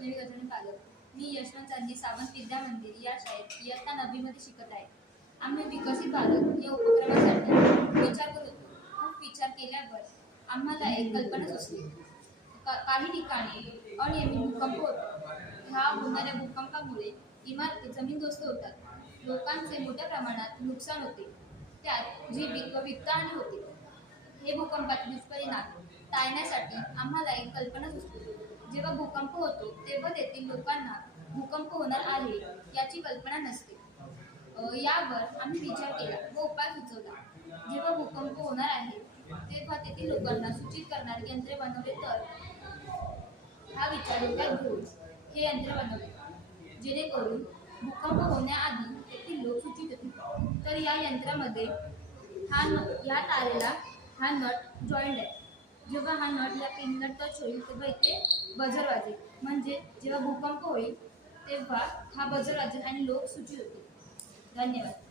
वैष्णवी गजानन पालक. मी यशवंत चांदी सावंत विद्या मंदिर या शाळेत इयत्ता 9वी मध्ये शिकत आहे. आम्ही विकसित भारत या उपक्रमासाठी विचार करत होतो. खूप विचार केल्यावर आम्हाला एक कल्पना सुचली. काही ठिकाणी अनियमित भूकंप होतो. ह्या होणाऱ्या भूकंपामुळे इमारती जमीनदोस्त होतात. लोकांचे मोठ्या प्रमाणात नुकसान होते. त्यात जीवितहानी होते. हे भूकंपाचे दुष्परिणाम टाळण्यासाठी आम्हाला एक कल्पना सुचली. जेव्हा भूकंप होतो तेव्हा तेथील लोकांना भूकंप होणार आहे याची कल्पना नसते. यावर आम्ही विचार केला व उपाय सुचवला. जेव्हा भूकंप होणार आहे तेव्हा तेथील लोकांना सूचित करणारे यंत्रे बनवले तर हा विचार डोक्यात घेऊन हे यंत्र बनवले, जेणेकरून भूकंप होण्याआधी तेथील लोक सूचित होतील. तर या यंत्रामध्ये या तारेला हा नट जॉईंट आहे. जेव्हा हा नट या पिनला टच होईल तेव्हा इथे बजर वाजेल. म्हणजे जेव्हा भूकंप होईल तेव्हा हा बजर वाजेल आणि लोक सूचित होतील. धन्यवाद.